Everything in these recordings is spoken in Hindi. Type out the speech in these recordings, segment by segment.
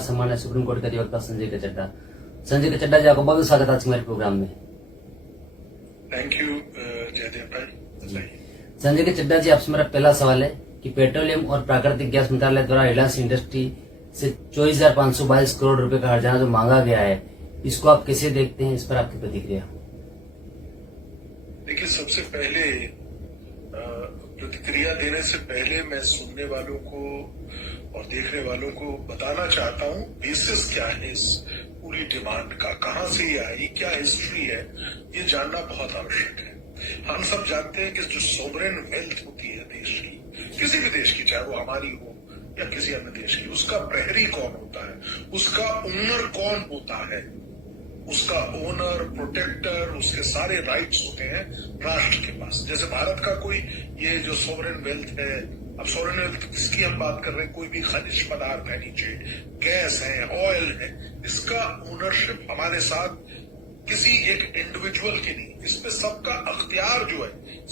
सम्मानित सुप्रीम कोर्ट के अधिवक्ता संजय के चड्डा। संजय के चड्डा जी, आपका बहुत स्वागत है आज हमारे प्रोग्राम में। थैंक यू जयदेव भाई। संजय के चड्डा जी, आपसे मेरा पहला सवाल है कि पेट्रोलियम और प्राकृतिक गैस मंत्रालय द्वारा रिलायंस इंडस्ट्री से 24,522 करोड़ रुपए का हर्जाना जो मांगा गया है, इसको आप कैसे देखते हैं? इस पर आपकी प्रतिक्रिया। देखिए, सबसे पहले प्रतिक्रिया देने से पहले मैं सुनने वालों को और देखने वालों को बताना चाहता हूं बेसिस क्या है इस पूरी डिमांड का, कहां से ये आई, क्या हिस्ट्री है, ये जानना बहुत आवश्यक है। हम सब जानते हैं कि जो सोवरेन वेल्थ होती है देश की, किसी भी देश की, चाहे वो हमारी हो या किसी अन्य देश की, उसका प्रहरी कौन होता है, उसका ओनर कौन होता है, उसका ओनर, प्रोटेक्टर, उसके सारे राइट्स होते हैं राष्ट्र के पास। जैसे भारत का कोई ये जो सोवरेन वेल्थ है, अब सोवरेन वेल्थ किसकी हम बात कर रहे हैं, कोई भी खनिज पदार्थ है, नीचे गैस है, ऑयल है, इसका ओनरशिप हमारे साथ किसी एक इंडिविजुअल की नहीं, इसमें सबका अख्तियार जो है,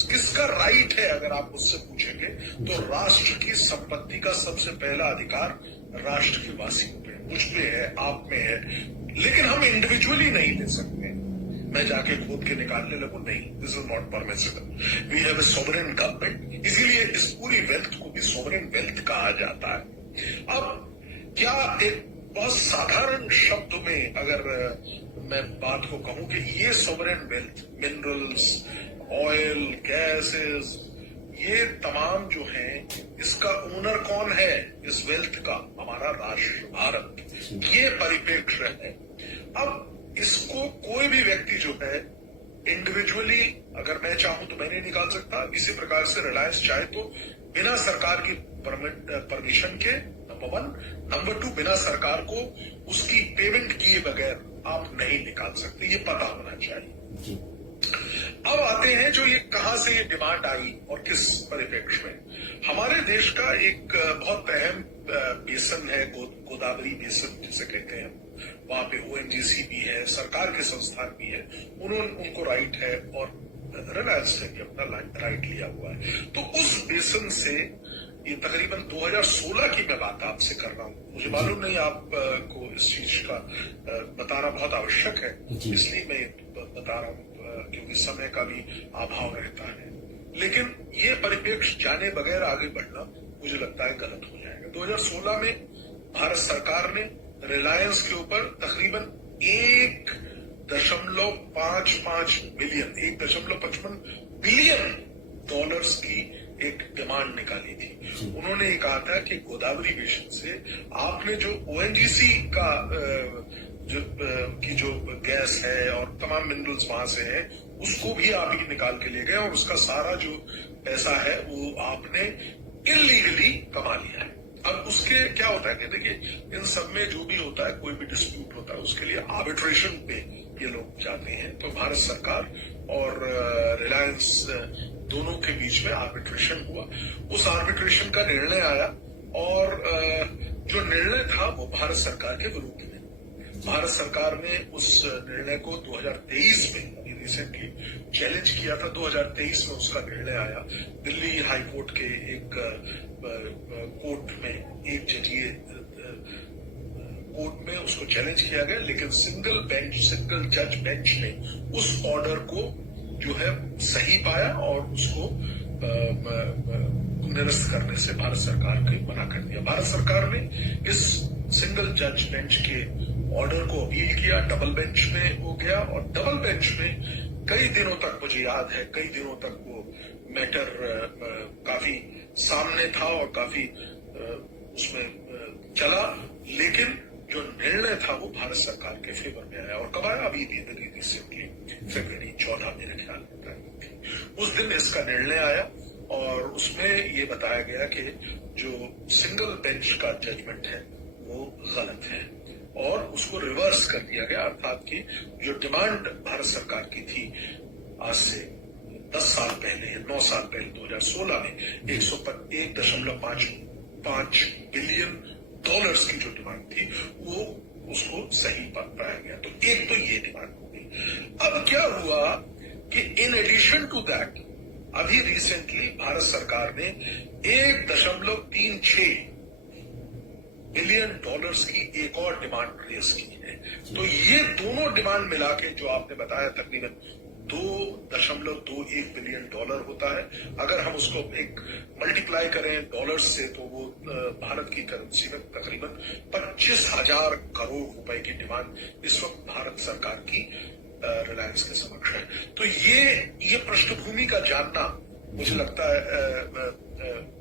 किसका राइट है, अगर आप उससे पूछेंगे तो राष्ट्र की संपत्ति का सबसे पहला अधिकार राष्ट्र के वासियों पे, मुझ पे है, आप में है, लेकिन हम इंडिविजुअली नहीं दे सकते। मैं जाके खोद के निकालने लगूं, नहीं, this is not permissible. We have a sovereign government, इसीलिए इस पूरी वेल्थ को भी सोवरेन वेल्थ कहा जाता है। अब क्या एक बहुत साधारण शब्द में अगर मैं बात को कहूं कि ये sovereign wealth, minerals, oil, gases, ये तमाम जो है, इसका ओनर कौन है इस वेल्थ का? हमारा राष्ट्र भारत, ये परिप्रेक्ष्य है। अब इसको कोई भी व्यक्ति जो है इंडिविजुअली, अगर मैं चाहूं तो मैं नहीं निकाल सकता, इसी प्रकार से रिलायंस चाहे तो बिना सरकार की परमिशन के, नंबर 1, नंबर 2, बिना सरकार को उसकी पेमेंट किए बगैर आप नहीं निकाल सकते, ये पता होना चाहिए। अब आते हैं जो ये कहां से ये डिमांड आई और किस परिप्रेक्ष्य में। हमारे देश का एक बहुत अहम बेसन है, गोदावरी बेसन जिसे कहते हैं, वहां पे ओएनजीसी भी है, सरकार के संस्थान भी है, उनको राइट है और रिलायंस ने भी अपना राइट लिया हुआ है। तो उस बेसन से ये तकरीबन 2016 की मैं बात आपसे कर रहा हूँ, मुझे मालूम नहीं आपको इस चीज का बताना बहुत आवश्यक है, इसलिए मैं बता रहा हूँ क्योंकि समय का भी अभाव रहता है। लेकिन ये परिप्रेक्ष्य जाने बगैर आगे बढ़ना मुझे लगता है गलत हो जाएगा। 2016 में भारत सरकार ने रिलायंस के ऊपर तकरीबन 1.55 बिलियन, 1.55 बिलियन डॉलर्स की एक डिमांड निकाली थी। उन्होंने ये कहा था कि गोदावरी बेसिन से आपने जो ओएनजीसी का जो गैस है और तमाम मिनरल्स वहां से है, उसको भी आप ही निकाल के ले गए और उसका सारा जो पैसा है वो आपने इलीगली कमा लिया है। अब उसके क्या होता है कि देखिए, इन सब में जो भी होता है, कोई भी डिस्प्यूट होता है, उसके लिए आर्बिट्रेशन पे ये लोग जाते हैं। तो भारत सरकार और रिलायंस दोनों के बीच में आर्बिट्रेशन हुआ। उस आर्बिट्रेशन का निर्णय आया और जो निर्णय था वो भारत सरकार के विरुद्ध में। भारत सरकार ने उस निर्णय को 2023 में, अभी रिसेंटली, चैलेंज किया था। 2023 में उसका निर्णय आया। दिल्ली हाई कोर्ट के एक कोर्ट में, एक जजीय कोर्ट में उसको चैलेंज किया गया, लेकिन सिंगल जज बेंच ने उस ऑर्डर को जो है सही पाया और उसको निरस्त करने से भारत सरकार को मना कर दिया। भारत सरकार ने इस सिंगल जज बेंच के ऑर्डर को अपील किया, डबल बेंच में हो गया और डबल बेंच में कई दिनों तक, मुझे याद है, कई दिनों तक वो मैटर काफी सामने था और काफी उसमें चला, लेकिन जो निर्णय था वो भारत सरकार के फेवर में आया। और कब आया? अभी रिसेंटली फरवरी 14 मेरे ख्याल में उस दिन इसका निर्णय आया और उसमें ये बताया गया कि जो सिंगल बेंच का जजमेंट है वो गलत है और उसको रिवर्स कर दिया गया। अर्थात कि जो डिमांड भारत सरकार की थी आज से 10 साल पहले, 9 साल पहले, 2016 में 1.5 बिलियन डॉलर्स की जो डिमांड थी वो उसको सही पाया गया। तो एक तो ये डिमांड हो गई। अब क्या हुआ कि इन एडिशन टू दैट, अभी रिसेंटली भारत सरकार ने 1.36 बिलियन डॉलर्स की एक और डिमांड रेस की है। तो ये दोनों डिमांड मिला के जो आपने बताया तकरीबन 2.21 बिलियन डॉलर होता है। अगर हम उसको एक मल्टीप्लाई करें डॉलर्स से तो वो भारत की करेंसी में तकरीबन 25,000 करोड़ रुपए की डिमांड इस वक्त भारत सरकार की रिलायंस के समक्ष है। तो ये पृष्ठभूमि का जानना मुझे लगता है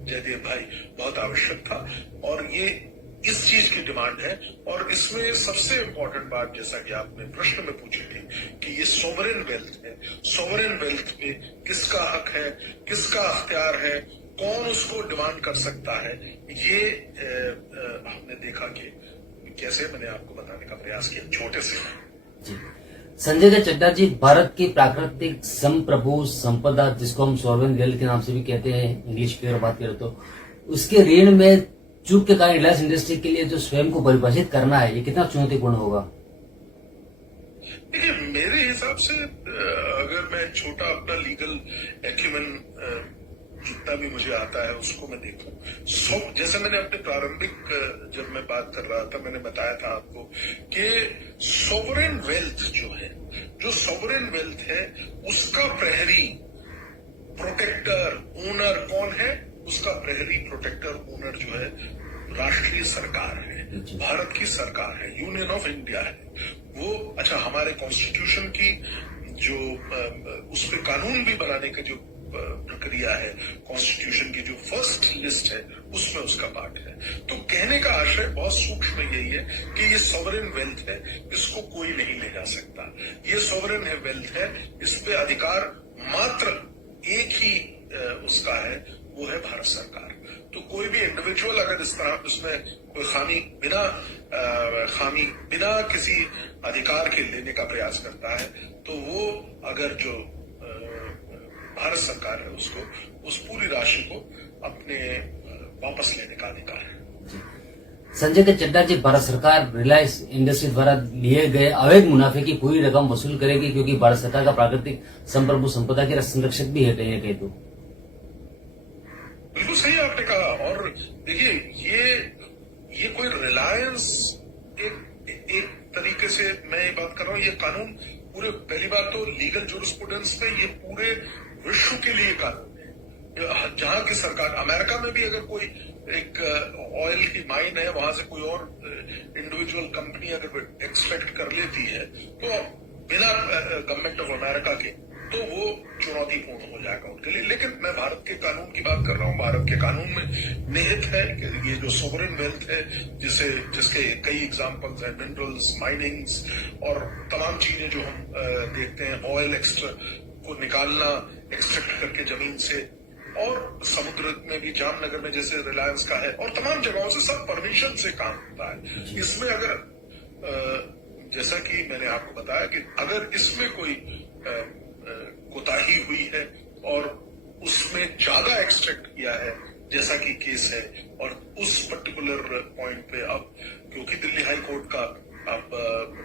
जयदेव भाई बहुत आवश्यक था, और ये इस चीज की डिमांड है। और इसमें सबसे इम्पोर्टेंट बात, जैसा कि आपने प्रश्न में पूछी थी, कि ये सोवरेन वेल्थ है। सोवरेन वेल्थ में किसका हक है, किसका अख्तियार है, कौन उसको डिमांड कर सकता है, ये हमने देखा कि कैसे, मैंने आपको बताने का प्रयास किया छोटे से। जी संजय के चड्डा जी, भारत की प्राकृतिक संप्रभु संपदा, जिसको हम सोवरेन वेल्थ के नाम से भी कहते हैं इंग्लिश की अगर बात करें तो, उसके ऋण में चूक के कारण रिलायंस इंडस्ट्री के लिए जो स्वयं को परिभाषित करना है, ये कितना चुनौतीपूर्ण होगा? देखिए, मेरे हिसाब से अगर मैं छोटा अपना लीगल एक्यूमेन जितना भी मुझे आता है उसको मैं देखूं, जैसे मैंने अपने प्रारंभिक जब मैं बात कर रहा था, मैंने बताया था आपको कि सोवरेन वेल्थ जो है, जो सोवरेन वेल्थ है, उसका प्रहरी, प्रोटेक्टर, ओनर कौन है? उसका प्रहरी, प्रोटेक्टर, ओनर जो है राष्ट्रीय सरकार है, भारत की सरकार है, यूनियन ऑफ इंडिया है वो। अच्छा, हमारे कॉन्स्टिट्यूशन की जो उस पर कानून भी बनाने का जो प्रक्रिया है, कॉन्स्टिट्यूशन की जो फर्स्ट लिस्ट है उसमें उसका पार्ट है। तो कहने का आशय बहुत सूक्ष्म यही है कि ये सॉवरेन वेल्थ है, इसको कोई नहीं ले जा सकता। ये सॉवरेन है वेल्थ है, इस पे अधिकार मात्र एक ही उसका है, वो है भारत सरकार। तो कोई भी इंडिविजुअल अगर इस तरह उसमें कोई खामी बिना किसी अधिकार के लेने का प्रयास करता है, तो वो अगर जो भारत सरकार है उसको उस पूरी राशि को अपने वापस लेने का अधिकार है। संजय के चड्डा जी, भारत सरकार रिलायंस इंडस्ट्री द्वारा लिए गए अवैध मुनाफे की पूरी रकम वसूल करेगी, क्योंकि भारत सरकार का प्राकृतिक संप्रभु संपदा के संरक्षक भी है कहीं ना कहीं। तो बिल्कुल सही आपने कहा। और देखिए, ये कोई रिलायंस एक तरीके से मैं ये बात कर रहा हूँ, ये कानून पूरे, पहली बात तो लीगल जूरिस्प्रूडेंस में ये पूरे विश्व के लिए कानून है। जहां की सरकार, अमेरिका में भी अगर कोई एक ऑयल की माइन है, वहां से कोई और इंडिविजुअल कंपनी अगर एक्सट्रैक्ट कर लेती है तो बिना गवर्नमेंट ऑफ अमेरिका के, तो वो चुनौतीपूर्ण हो जाएगा उनके लिए। लेकिन मैं भारत के कानून की बात कर रहा हूँ। भारत के कानून में निहित है कि ये जो सोवरेन वेल्थ है, जिसके कई एग्जांपल्स हैं, मिनरल्स, माइनिंग्स और तमाम चीजें जो हम देखते हैं, ऑयल को निकालना, एक्सट्रैक्ट करके जमीन से, और समुद्र में भी, जामनगर में जैसे रिलायंस का है, और तमाम जगहों से सब परमिशन से काम होता है। इसमें अगर जैसा कि मैंने आपको बताया कि अगर इसमें कोई कोताही हुई है और उसमें ज्यादा एक्सट्रैक्ट किया है, जैसा कि केस है, और उस पर्टिकुलर पॉइंट पे अब क्योंकि दिल्ली हाई कोर्ट का अब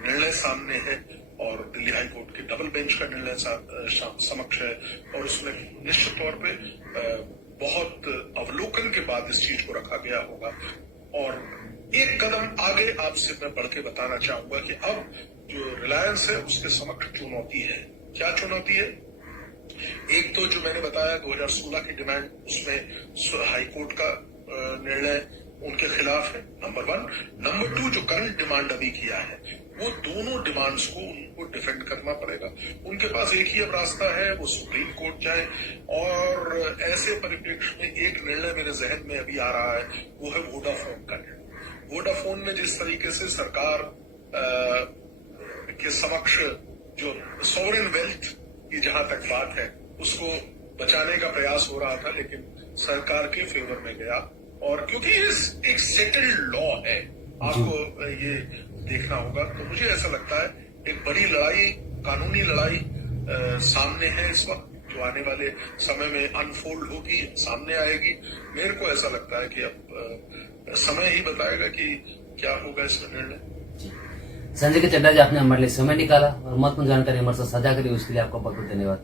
निर्णय सामने है और दिल्ली हाई कोर्ट के डबल बेंच का निर्णय समक्ष है, और उसमें निश्चित तौर पे बहुत अवलोकन के बाद इस चीज को रखा गया होगा। और एक कदम आगे आपसे मैं बढ़ के बताना चाहूंगा कि अब जो रिलायंस है उसके समक्ष चुनौती है। क्या चुनौती है? एक तो जो मैंने बताया 2016 की डिमांड, उसमें हाई कोर्ट का निर्णय उनके खिलाफ है, नंबर 1। नंबर 2, जो करंट डिमांड अभी किया है, वो दोनों डिमांड्स को उनको डिफेंड करना पड़ेगा। उनके पास एक ही अब रास्ता है, वो सुप्रीम कोर्ट जाए। और ऐसे परिप्रेक्ष्य में एक निर्णय मेरे जहन में अभी आ रहा है, वो है वोडाफोन का निर्णय। वोडाफोन में जिस तरीके से सरकार के समक्ष जो सॉवरेन वेल्थ की जहां तक बात है उसको बचाने का प्रयास हो रहा था, लेकिन सरकार के फेवर में गया। और क्योंकि ये एक सेटल्ड लॉ है, आपको ये देखना होगा। तो मुझे ऐसा लगता है एक बड़ी लड़ाई, कानूनी लड़ाई सामने है इस वक्त, जो आने वाले समय में अनफोल्ड होगी, सामने आएगी। मेरे को ऐसा लगता है कि अब समय ही बताएगा कि क्या होगा इसमें निर्णय। संजय के चड्डा जी, आपने हमारे लिए समय निकाला और महत्वपूर्ण जानकारी हमारे साथ साझा करी, उसके लिए आपका बहुत बहुत धन्यवाद।